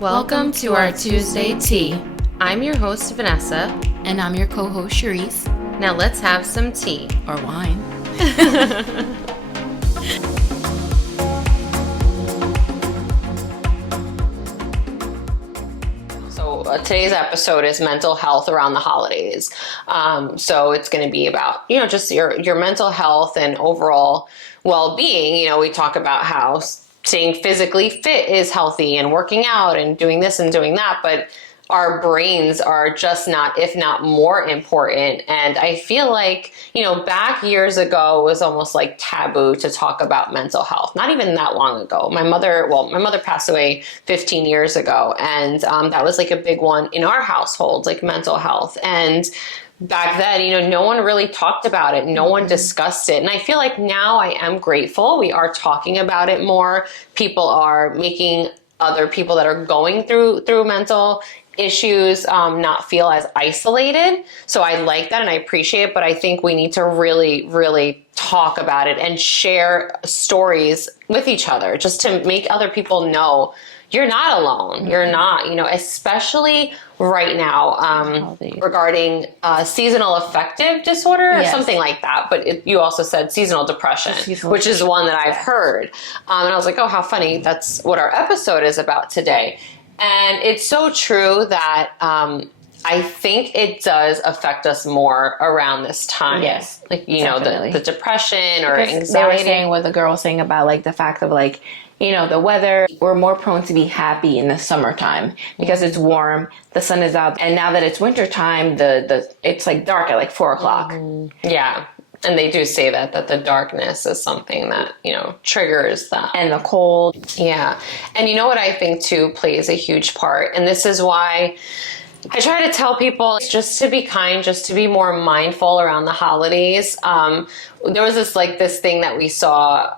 Welcome to our Tuesday Tea. I'm your host, Vanessa. And I'm your co-host, Charisse. Now let's have some tea. Or wine. So today's episode is mental health around the holidays. So it's going to be about, just your mental health and overall well-being. We talk about how staying physically fit is healthy and working out and doing this and doing that, but our brains are just not, if not more important. And I feel like, back years ago, it was almost like taboo to talk about mental health. Not even that long ago. My mother passed away 15 years ago. And that was like a big one in our household, like mental health. And back then, no one really talked about it. No one discussed it. And I feel like now I am grateful. We are talking about it more. People are making other people that are going through mental issues not feel as isolated. So I like that and I appreciate it, but I think we need to really, really talk about it and share stories with each other just to make other people know you're not alone. Mm-hmm. You're not, especially right now regarding seasonal affective disorder or something like that. But you also said seasonal depression, which is one that I've heard. And I was like, oh, how funny. That's what our episode is about today. And it's so true that I think it does affect us more around this time. Yes. Like, the depression or anxiety. They were saying what the girl was saying about like the fact of like, the weather, we're more prone to be happy in the summertime because it's warm, the sun is out. And now that it's wintertime, it's like dark at like 4:00. Mm-hmm. Yeah. And they do say that the darkness is something that, triggers that. And the cold. Yeah. And what I think too plays a huge part. And this is why I try to tell people just to be kind, just to be more mindful around the holidays. There was this thing that we saw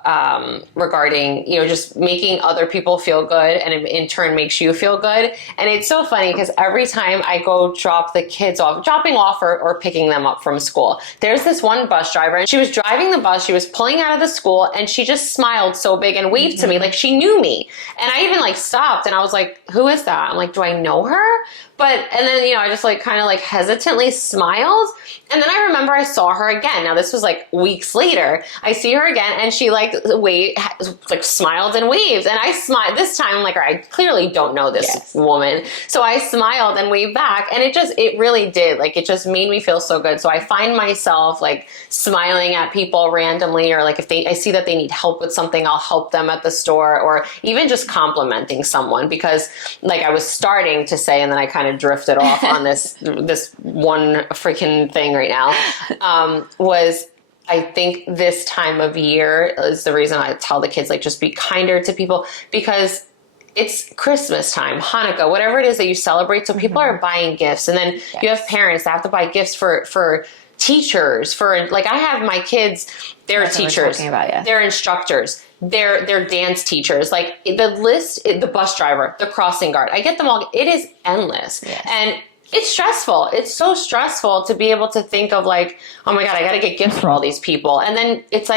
regarding, just making other people feel good and in turn makes you feel good. And it's so funny because every time I go drop the kids off, dropping off or picking them up from school, there's this one bus driver and she was driving the bus, she was pulling out of the school and she just smiled so big and waved to me like she knew me. And I even stopped and I was like, who is that? I'm like, do I know her? And then, I just kind of hesitantly smiled. And then I remember I saw her again. Now this was weeks later. I see her again and she smiled and waved. And I smiled this time. I clearly don't know this woman. So I smiled and waved back. And it really did. It just made me feel so good. So I find myself smiling at people randomly, or if I see that they need help with something, I'll help them at the store, or even just complimenting someone because I was starting to say, and then I kind of drifted off on this one freaking thing right now, was I think this time of year is the reason I tell the kids, just be kinder to people because it's Christmas time, Hanukkah, whatever it is that you celebrate. So people are buying gifts, and then you have parents that have to buy gifts for teachers, I have my kids, they're teachers, they're instructors, they're dance teachers, the list, the bus driver, the crossing guard, I get them all. It is endless. Yes. And it's stressful. It's so stressful to be able to think of oh my God, I got to get gifts for all these people. And then it's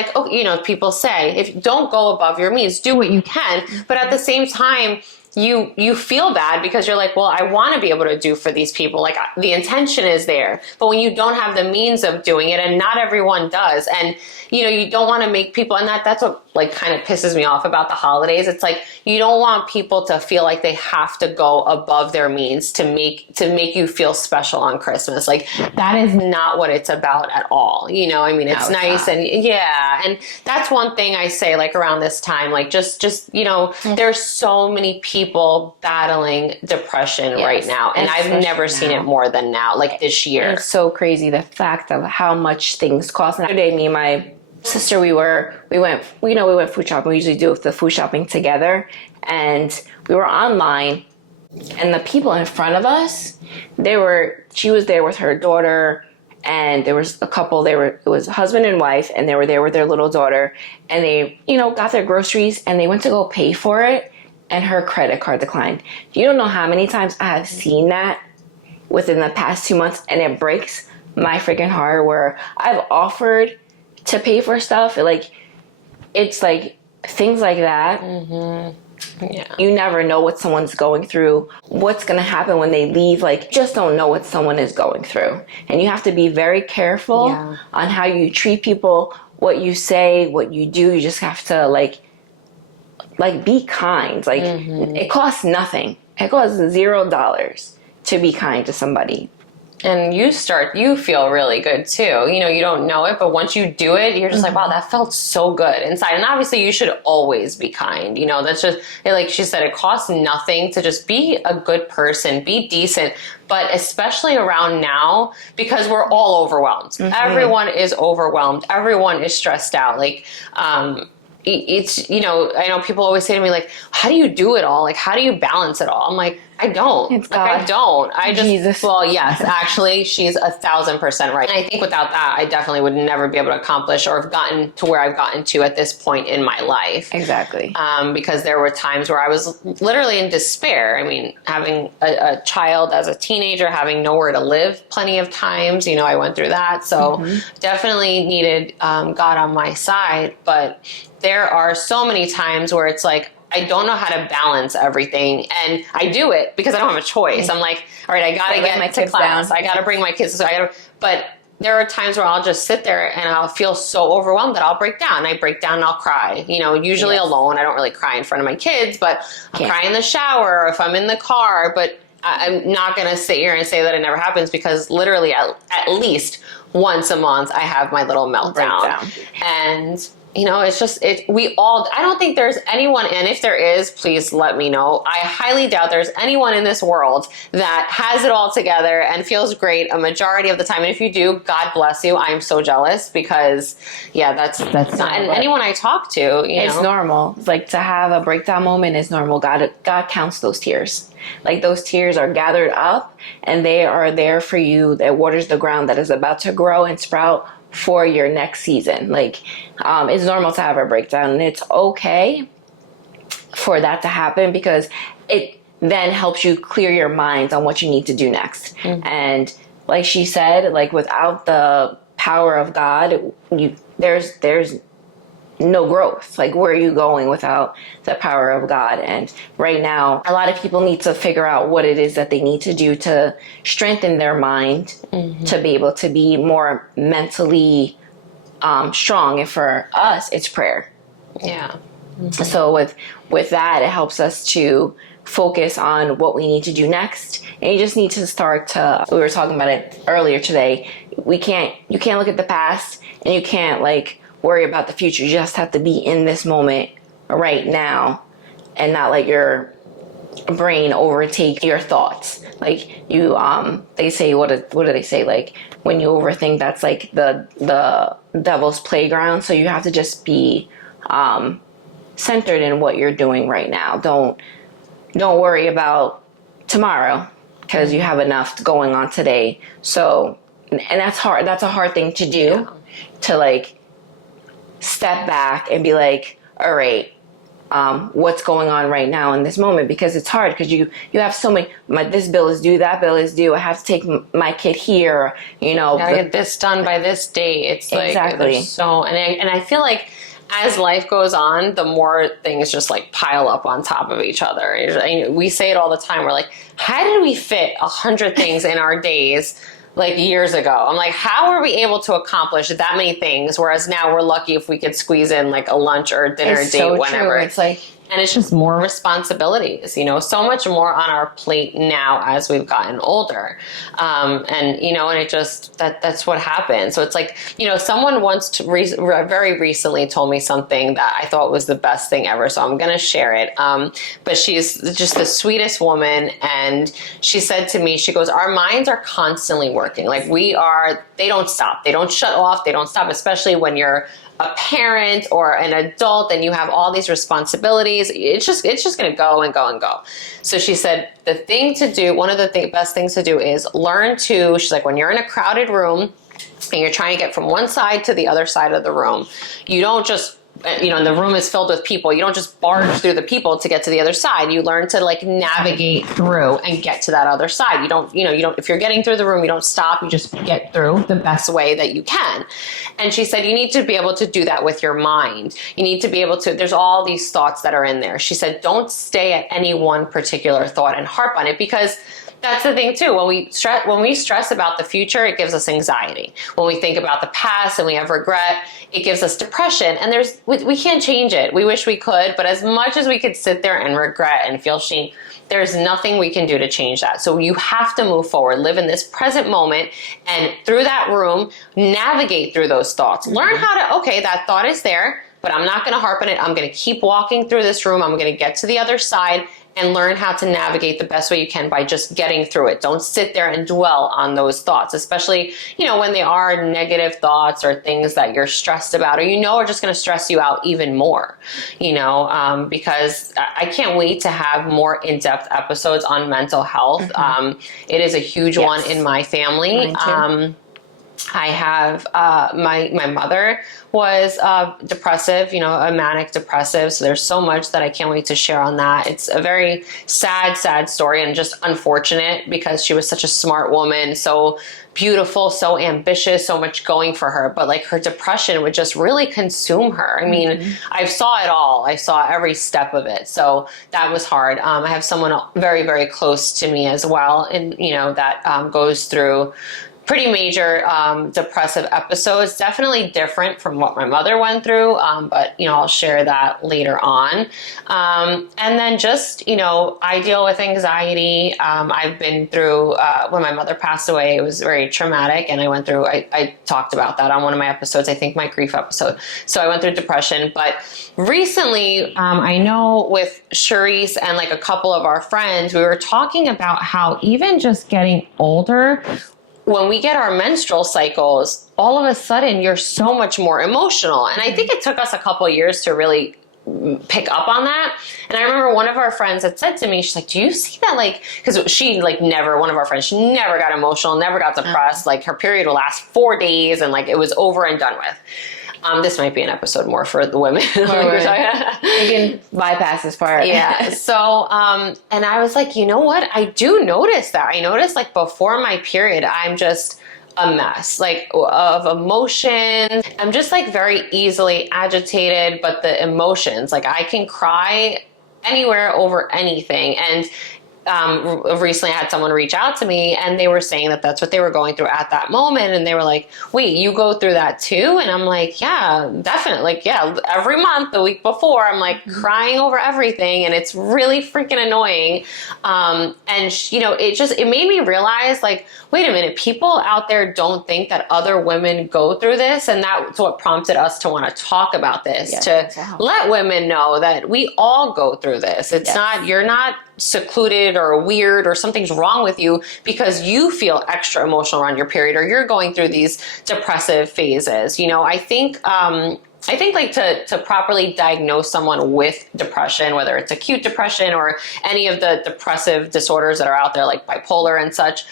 people say, if don't go above your means, do what you can. But at the same time, you feel bad because you're well, I want to be able to do for these people. The intention is there, but when you don't have the means of doing it, and not everyone does, and you don't want to make people, and that's what kind of pisses me off about the holidays. It's you don't want people to feel like they have to go above their means to make you feel special on Christmas. That is not what it's about at all. It's nice. And and that's one thing I say around this time, just there's so many people battling depression right now. And I've never seen it more than now, this year. It's so crazy, the fact of how much things cost. The other day, me and my sister, we went food shopping. We usually do the food shopping together, and we were online, and the people in front of us, she was there with her daughter, and there was a couple, it was husband and wife, and they were there with their little daughter, and they, got their groceries, and they went to go pay for it, and her credit card declined. You don't know how many times I have seen that within the past 2 months, and it breaks my freaking heart, where I've offered to pay for stuff, it's things like that Yeah. You never know what someone's going through, what's going to happen when they leave. Like, you just don't know what someone is going through. And you have to be very careful on how you treat people, what you say, what you do. You just have to like be kind. Like, it costs nothing. It costs $0 to be kind to somebody. And you feel really good too. You know, you don't know it, but once you do it, you're just like, wow, that felt so good inside. And obviously you should always be kind. You know, that's just, like she said, it costs nothing to just be a good person, be decent, but especially around now, because we're all overwhelmed. Everyone is overwhelmed. Everyone is stressed out. Like, it's, you know, I know people always say to me, like, how do you do it all? Like, how do you balance it all? I'm like, I don't. It's like, God. I don't. I just, Jesus. well, yes, actually, she's 1,000% right. And I think without that, I definitely would never be able to accomplish or have gotten to where I've gotten to at this point in my life. Exactly. Because there were times where I was literally in despair. I mean, having a child as a teenager, having nowhere to live plenty of times, you know, I went through that. So definitely needed God on my side. But there are so many times where it's like, I don't know how to balance everything, and I do it because I don't have a choice. I'm like, all right, I gotta get my to kids class. down. I gotta bring my kids. But there are times where I'll just sit there and I'll feel so overwhelmed that I'll break down. I break down and I'll cry. You know, usually alone. I don't really cry in front of my kids, but I'll cry in the shower or if I'm in the car. But I'm not gonna sit here and say that it never happens, because literally at least once a month I have my little meltdown. And you know, it's just, I don't think there's anyone, and if there is, please let me know. I highly doubt there's anyone in this world that has it all together and feels great a majority of the time. And if you do, God bless you. I'm so jealous, because that's not, and anyone I talk to, it's normal. Like, to have a breakdown moment is normal. God counts those tears. Like, those tears are gathered up and they are there for you. That waters the ground that is about to grow and sprout for your next season. Like, it's normal to have a breakdown, and it's okay for that to happen, because it then helps you clear your mind on what you need to do next. And like she said, like, without the power of God, there's no growth. Like, where are you going without the power of God? And right now, a lot of people need to figure out what it is that they need to do to strengthen their mind to be able to be more mentally strong. And for us, it's prayer. Yeah. So with that, it helps us to focus on what we need to do next. And you just need to we were talking about it earlier today. You can't look at the past, and you can't worry about the future. You just have to be in this moment right now and not let your brain overtake your thoughts. Like, you they say, what do they say, like, when you overthink, that's like the devil's playground. So you have to just be centered in what you're doing right now. Don't worry about tomorrow, because you have enough going on today. So, and that's hard. That's a hard thing to do, to step back and be like, all right, what's going on right now in this moment? Because it's hard, because you have so many, this bill is due, that bill is due, I have to take my kid here, gotta get this done by this date. It's exactly. And I feel like as life goes on, the more things just pile up on top of each other. We say it all the time. We're like, how did we fit 100 things in our days years ago? I'm like, how are we able to accomplish that many things? Whereas now we're lucky if we could squeeze in a lunch or a dinner date, so whenever. True. It's and it's just more responsibilities, so much more on our plate now as we've gotten older. And it just, that's what happens. So it's someone once very recently told me something that I thought was the best thing ever. So I'm going to share it. But she's just the sweetest woman. And she said to me, she goes, our minds are constantly working. They don't stop. They don't shut off. They don't stop, especially when you're a parent or an adult and you have all these responsibilities. It's just going to go and go and go. So she said, the thing to do, one of the best things to do is learn to, she's like, when you're in a crowded room and you're trying to get from one side to the other side of the room, you don't just and the room is filled with people, you don't just barge through the people to get to the other side. You learn to like navigate through and get to that other side. You don't, if you're getting through the room, you don't stop, you just get through the best way that you can. And she said, you need to be able to do that with your mind. You need to be able to, there's all these thoughts that are in there. She said, don't stay at any one particular thought and harp on it, because that's the thing too. When we stress about the future, it gives us anxiety. When we think about the past and we have regret, it gives us depression. And we can't change it. We wish we could, but as much as we could sit there and regret and feel shame, there's nothing we can do to change that. So you have to move forward, live in this present moment, and through that room, navigate through those thoughts. Learn how to, okay, that thought is there, but I'm not going to harp on it. I'm going to keep walking through this room. I'm going to get to the other side and learn how to navigate the best way you can by just getting through it. Don't sit there and dwell on those thoughts, especially, when they are negative thoughts or things that you're stressed about, or are just going to stress you out even more, because I can't wait to have more in-depth episodes on mental health. It is a huge one in my family. I have my mother was depressive, a manic depressive. So there's so much that I can't wait to share on that. It's a very sad story, and just unfortunate because she was such a smart woman, so beautiful, so ambitious, so much going for her. But like her depression would just really consume her. I mean, I saw it all. I saw every step of it. So that was hard. I have someone very, very close to me as well, and that goes through pretty major depressive episodes, definitely different from what my mother went through, but I'll share that later on. And then just, I deal with anxiety. I've been through, when my mother passed away, it was very traumatic, and I went through, I talked about that on one of my episodes, I think my grief episode. So I went through depression, but recently, I know with Charisse and like a couple of our friends, we were talking about how even just getting older, when we get our menstrual cycles, all of a sudden you're so much more emotional. And I think it took us a couple of years to really pick up on that. And I remember one of our friends had said to me, she's like, do you see that? Like, because she one of our friends, she never got emotional, never got depressed. Like her period would last 4 days and like it was over and done with. This might be an episode more for the women. You can bypass this part. Yeah. So, and I was like, you know what? I do notice that. I noticed like before my period, I'm just a mess, like of emotion. I'm just like very easily agitated, but the emotions, like I can cry anywhere over anything. And recently I had someone reach out to me and they were saying that that's what they were going through at that moment. And they were like, wait, you go through that too? And I'm like, yeah, definitely. Like, yeah, every month, the week before, I'm like crying over everything. And it's really freaking annoying. And it made me realize like, wait a minute, people out there don't think that other women go through this. And that's what prompted us to want to talk about this, let women know that we all go through this. It's not, you're not secluded or weird or something's wrong with you because you feel extra emotional around your period or you're going through these depressive phases. I think like to properly diagnose someone with depression, whether it's acute depression or any of the depressive disorders that are out there like bipolar and such,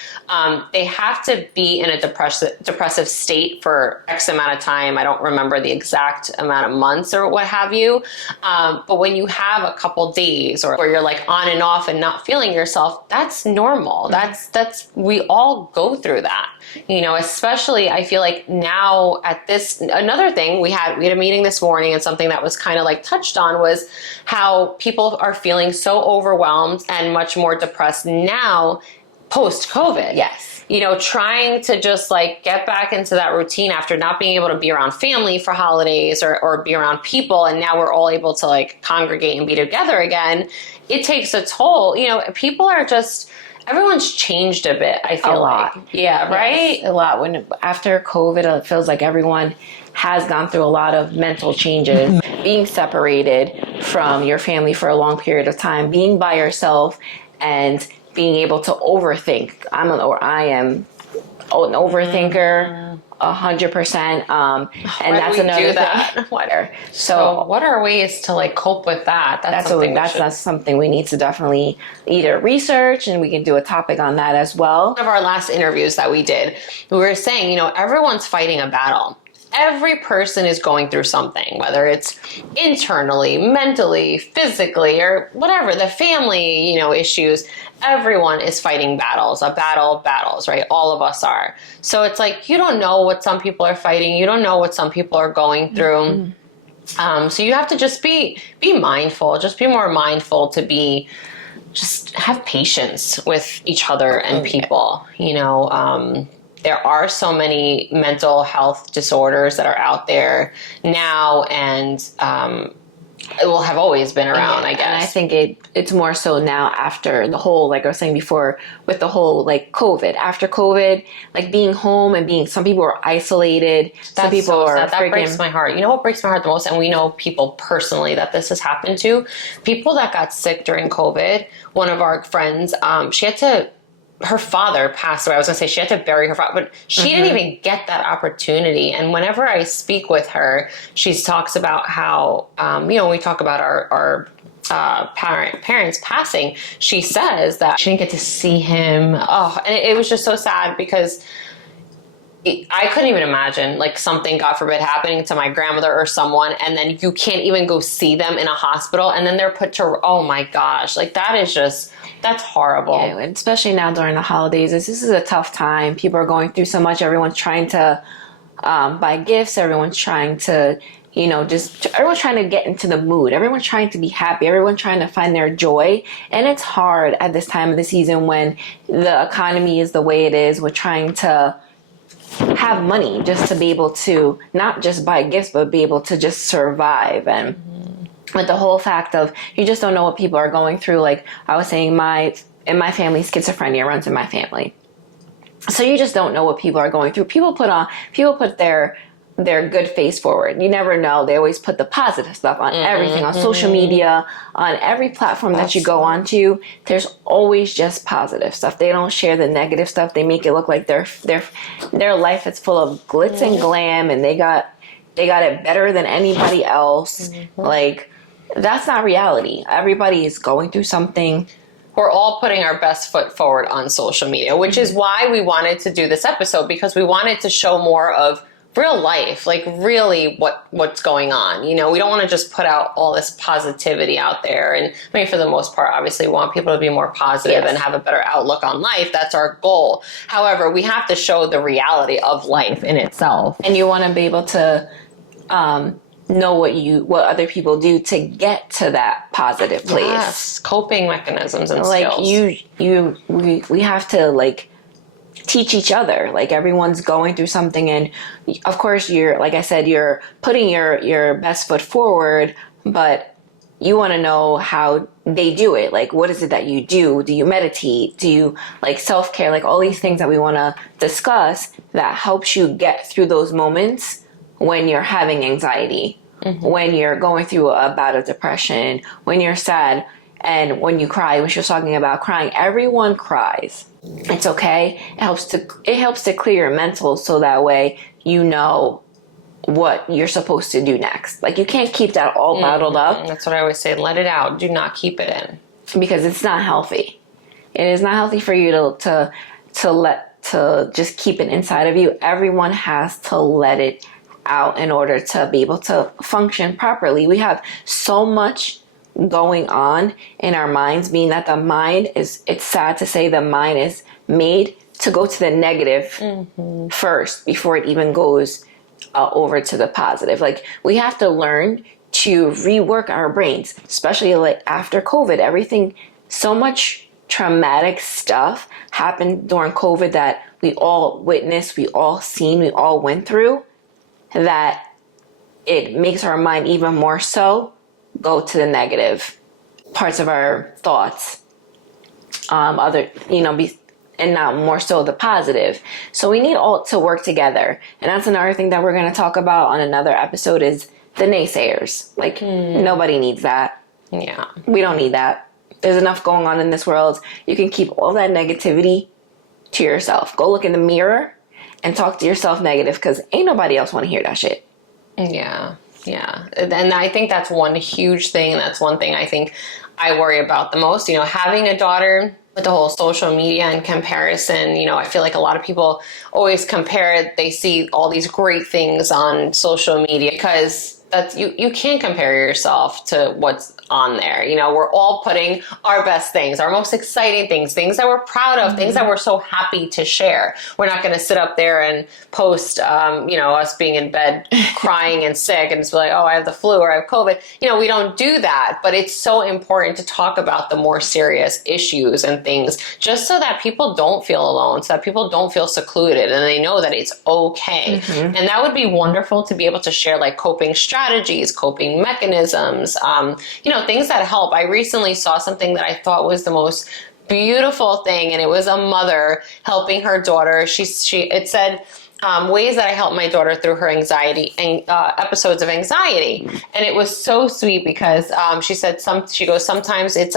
they have to be in a depressive state for X amount of time. I don't remember the exact amount of months or what have you. But when you have a couple days or where you're like on and off and not feeling yourself, that's normal. We all go through that, especially I feel like now at this, another thing we had a meeting this morning, and something that was kind of like touched on was how people are feeling so overwhelmed and much more depressed now post-COVID. Yes. Trying to just like get back into that routine after not being able to be around family for holidays or be around people. And now we're all able to like congregate and be together again. It takes a toll. People are just, everyone's changed a bit, I feel like. Yeah, right? Yes, a lot. When after COVID, it feels like everyone has gone through a lot of mental changes. Being separated from your family for a long period of time, being by yourself and being able to overthink. I am an overthinker, 100%. And that's another thing. So what are ways to like cope with that? That's something we need to definitely either research, and we can do a topic on that as well. One of our last interviews that we did, we were saying, everyone's fighting a battle. every person is going through something, whether it's internally, mentally, physically, or whatever, the family, issues. Everyone is fighting battles, battles, right? All of us are. So it's like, you don't know what some people are fighting. You don't know what some people are going through. So you have to just be mindful, just be more mindful just have patience with each other and people, there are so many mental health disorders that are out there now, and it will have always been around, I guess. And I think it's more so now after the whole, like I was saying before, with the whole like COVID. After COVID, like being home and some people are isolated. Some people so are sad. That breaks my heart. You know what breaks my heart the most? And we know people personally that this has happened to. People that got sick during COVID. One of our friends, her father passed away. I was going to say she had to bury her father, but she didn't even get that opportunity. And whenever I speak with her, she talks about how, when we talk about our parents passing, she says that she didn't get to see him. Oh, and it was just so sad because I couldn't even imagine like something, God forbid, happening to my grandmother or someone, and then you can't even go see them in a hospital, and then they're put to, oh my gosh, like that's horrible. Yeah, and especially now during the holidays, this is a tough time. People are going through so much. Everyone's trying to buy gifts. Everyone's trying to, everyone's trying to get into the mood. Everyone's trying to be happy. Everyone's trying to find their joy. And it's hard at this time of the season when the economy is the way it is. We're trying to have money just to be able to not just buy gifts, but be able to just survive. And with the whole fact of you just don't know what people are going through. Like I was saying, in my family, schizophrenia runs in my family. So you just don't know what people are going through. People put their good face forward. You never know. They always put the positive stuff on everything, on social media, on every platform that you go onto. There's always just positive stuff. They don't share the negative stuff. They make it look like their life is full of glitz and glam, and they got it better than anybody else. Like, that's not reality. Everybody is going through something. We're all putting our best foot forward on social media, which is why we wanted to do this episode, because we wanted to show more of real life, like really what's going on. We don't want to just put out all this positivity out there. And I mean, for the most part, obviously we want people to be more positive and have a better outlook on life. That's our goal. However, we have to show the reality of life in itself. And you want to be able to know what other people do to get to that positive place. Yes, coping mechanisms and like skills. We have to like teach each other. Like everyone's going through something, and of course like I said, you're putting your best foot forward, but you want to know how they do it. Like, what is it that you do? Do you meditate? Do you like self-care? Like all these things that we want to discuss that helps you get through those moments when you're having anxiety, when you're going through a bout of depression, when you're sad, and when you cry. When she was talking about crying, everyone cries. It's okay. It helps to clear your mental, so that way you know what you're supposed to do next. Like you can't keep that all bottled up. That's what I always say. Let it out. Do not keep it in, because it's not healthy. It is not healthy for you to just keep it inside of you. Everyone has to let it out in order to be able to function properly. We have so much going on in our minds, being that the mind is, it's sad to say, the mind is made to go to the negative first before it even goes over to the positive. Like we have to learn to rework our brains, especially like after COVID. So much traumatic stuff happened during COVID that we all witnessed, we all seen, we all went through, that it makes our mind even more so go to the negative parts of our thoughts, and not more so the positive. So we need all to work together. And that's another thing that we're going to talk about on another episode is the naysayers. Like nobody needs that. Yeah. We don't need that. There's enough going on in this world. You can keep all that negativity to yourself. Go look in the mirror and talk to yourself negative, because ain't nobody else want to hear that shit. Yeah. Yeah. And I think that's one huge thing. That's one thing I think I worry about the most. Having a daughter, with the whole social media and comparison, I feel like a lot of people always compare, they see all these great things on social media because that's you can't compare yourself to what's on there. We're all putting our best things, our most exciting things that we're proud of, things that we're so happy to share. We're not going to sit up there and post, us being in bed crying and sick and it's like, oh, I have the flu or I have COVID. We don't do that, but it's so important to talk about the more serious issues and things just so that people don't feel alone, so that people don't feel secluded and they know that it's okay. And that would be wonderful to be able to share like coping strategies, coping mechanisms, things that help. I recently saw something that I thought was the most beautiful thing, and it was a mother helping her daughter. It said, ways that I help my daughter through her anxiety and episodes of anxiety. And it was so sweet because she said sometimes it's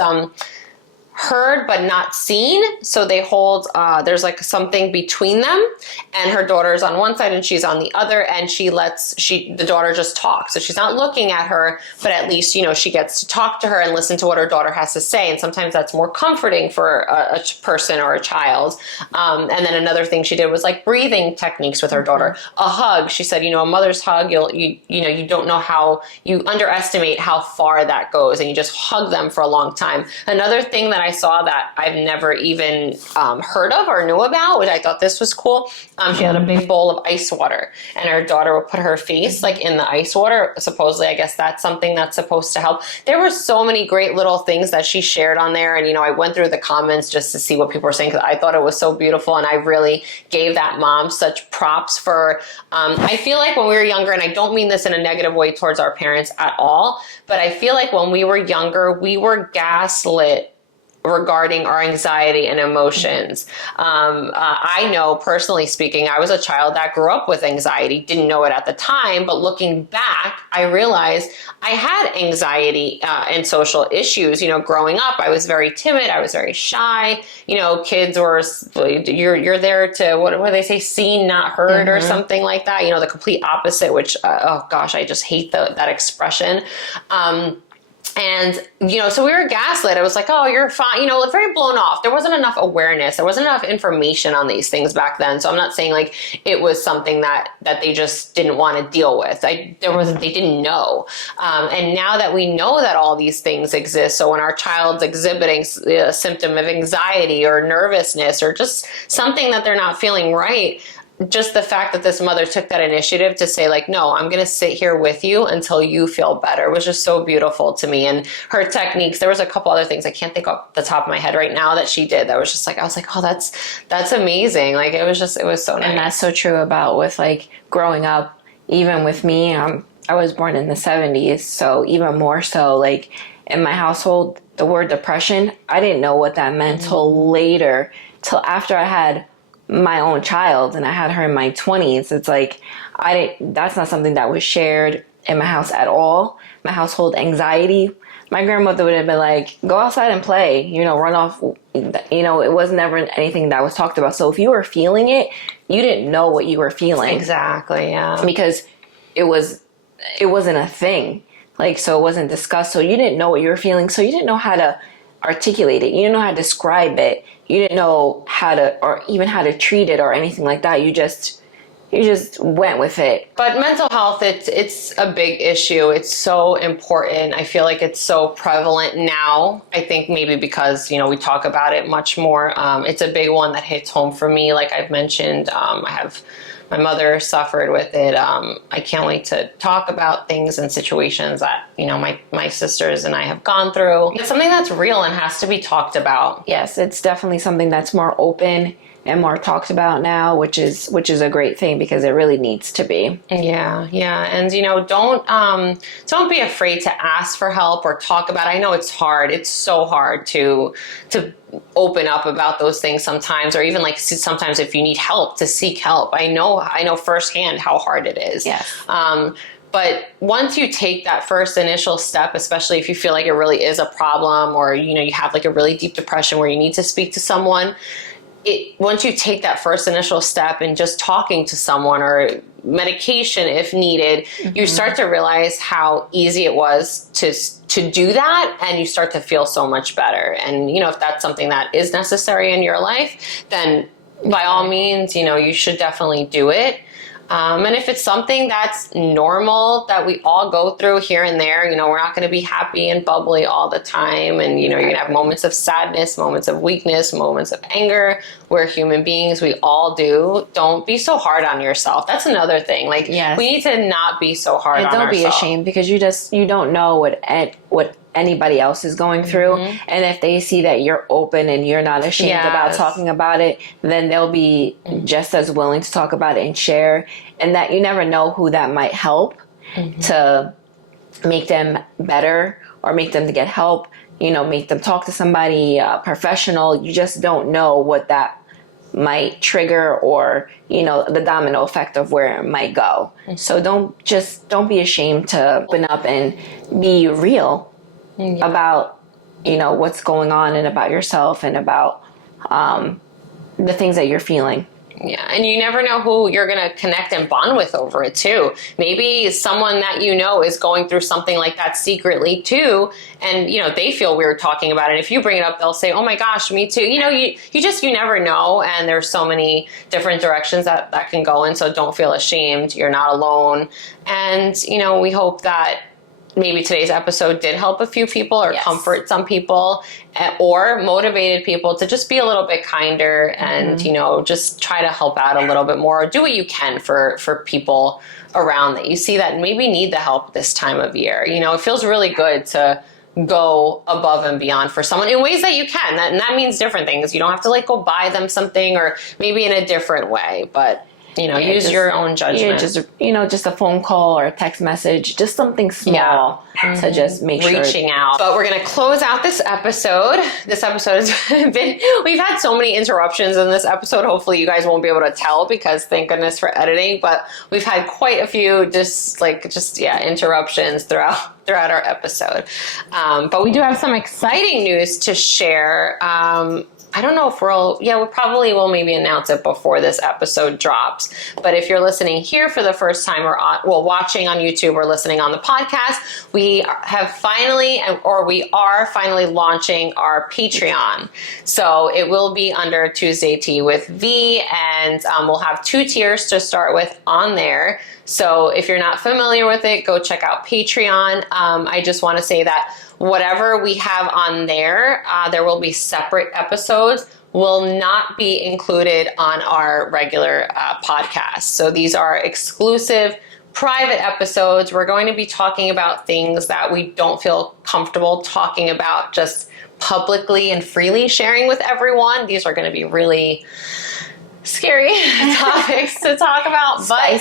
heard but not seen, so they hold there's like something between them, and her daughter's on one side and she's on the other, and the daughter just talks, so she's not looking at her, but at least she gets to talk to her and listen to what her daughter has to say, and sometimes that's more comforting for a person or a child. And then another thing she did was like breathing techniques with her daughter. A hug, she said, a mother's hug, you don't know how, you underestimate how far that goes, and you just hug them for a long time. Another thing that I saw that I've never even heard of or knew about, which I thought this was cool. She had a big bowl of ice water, and her daughter would put her face like in the ice water. Supposedly, I guess that's something that's supposed to help. There were so many great little things that she shared on there, and I went through the comments just to see what people were saying because I thought it was so beautiful, and I really gave that mom such props for. I feel like when we were younger, and I don't mean this in a negative way towards our parents at all, but I feel like when we were younger, we were gaslit regarding our anxiety and emotions. I know, personally speaking, I was a child that grew up with anxiety, didn't know it at the time, but looking back, I realized I had anxiety and social issues. Growing up, I was very timid, I was very shy. Kids were, you're there to, what do they say, seen, not heard, or something like that. The complete opposite, which, oh gosh, I just hate that expression. And, so we were gaslit. I was like, oh, you're fine. Very blown off. There wasn't enough awareness. There wasn't enough information on these things back then. So I'm not saying like it was something that they just didn't want to deal with. They didn't know. And now that we know that all these things exist, so when our child's exhibiting a symptom of anxiety or nervousness or just something that they're not feeling right, just the fact that this mother took that initiative to say like, no, I'm going to sit here with you until you feel better was just so beautiful to me. And her techniques, there was a couple other things I can't think off the top of my head right now that she did that was just like, I was like, oh, that's amazing. Like it was so nice. And that's so true about with like growing up, even with me, I was born in the 70s. So even more so like in my household, the word depression, I didn't know what that meant till after I had my own child and I had her in my 20s. It's like that's not something that was shared in my house at all. My household anxiety, my grandmother would have been like, go outside and play, run off. It was never anything that was talked about. So if you were feeling it, you didn't know what you were feeling. Exactly, yeah. Because it wasn't a thing. Like, so it wasn't discussed. So you didn't know what you were feeling. So you didn't know how to articulate it. You didn't know how to describe it. You didn't know how to treat it or anything like that. You just went with it. But mental health, it's a big issue. It's so important. I feel like it's so prevalent now. I think maybe because, we talk about it much more. It's a big one that hits home for me. Like I've mentioned, my mother suffered with it. I can't wait to talk about things and situations that, my sisters and I have gone through. It's something that's real and has to be talked about. Yes, it's definitely something that's more open and more talked about now, which is a great thing because it really needs to be. Yeah. And don't be afraid to ask for help or talk about it. I know it's hard. It's so hard to open up about those things sometimes, or even like sometimes if you need help, to seek help. I know firsthand how hard it is. Yes. But once you take that first initial step, especially if you feel like it really is a problem, or you have like a really deep depression where you need to speak to someone, once you take that first initial step in just talking to someone or medication if needed, you start to realize how easy it was to do that, and you start to feel so much better. And if that's something that is necessary in your life, then by all means, you should definitely do it. And if it's something that's normal that we all go through here and there, we're not going to be happy and bubbly all the time. And, you're going to have moments of sadness, moments of weakness, moments of anger. We're human beings. We all do. Don't be so hard on yourself. That's another thing. Like, we need to not be so hard on ourselves. And don't be ashamed, because you don't know what anybody else is going through. And if they see that you're open and you're not ashamed about talking about it, then they'll be just as willing to talk about it and share. And that you never know who that might help to make them better, or make them to get help, make them talk to somebody professional. You just don't know what that might trigger, or the domino effect of where it might go. So don't be ashamed to open up and be real about what's going on, and about yourself, and about the things that you're feeling. Yeah, and you never know who you're going to connect and bond with over it too. Maybe someone that is going through something like that secretly too, and they feel weird talking about it. If you bring it up, they'll say, "Oh my gosh, me too." You never know, and there's so many different directions that can go in. So don't feel ashamed. You're not alone, and we hope that maybe today's episode did help a few people, or comfort some people, or motivated people to just be a little bit kinder, and just try to help out a little bit more. Do what you can for people around that you see that maybe need the help this time of year. It feels really good to go above and beyond for someone in ways that you can. And that means different things. You don't have to go buy them something, or maybe in a different way, but use your own judgment. Just a phone call or a text message, just something small to just make sure. Reaching out. But we're going to close out this episode. This episode has we've had so many interruptions in this episode. Hopefully you guys won't be able to tell, because thank goodness for editing, but we've had quite a few interruptions throughout our episode. But we do have some exciting news to share. I don't know if we probably will maybe announce it before this episode drops. But if you're listening here for the first time, or watching on YouTube, or listening on the podcast, we are finally launching our Patreon. So it will be under Tuesday Tea with V, and we'll have 2 tiers to start with on there. So if you're not familiar with it, go check out Patreon. I just want to say that whatever we have on there, there will be separate episodes, will not be included on our regular podcast. So these are exclusive, private episodes. We're going to be talking about things that we don't feel comfortable talking about just publicly and freely sharing with everyone. These are going to be really scary topics to talk about, but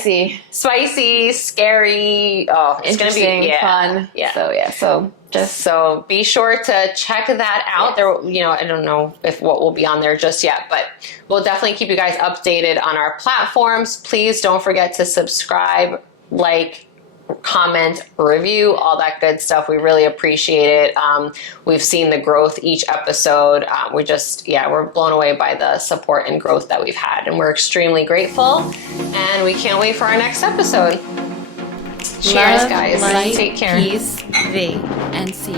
spicy, scary. Oh, it's going to be fun. Yeah. So be sure to check that out. There, I don't know what will be on there just yet, but we'll definitely keep you guys updated on our platforms. Please don't forget to subscribe, comment, review, all that good stuff. We really appreciate it. We've seen the growth each episode. We're blown away by the support and growth that we've had, and we're extremely grateful, and we can't wait for our next episode. Cheers, guys. Light, Take care. Peace, V, and C.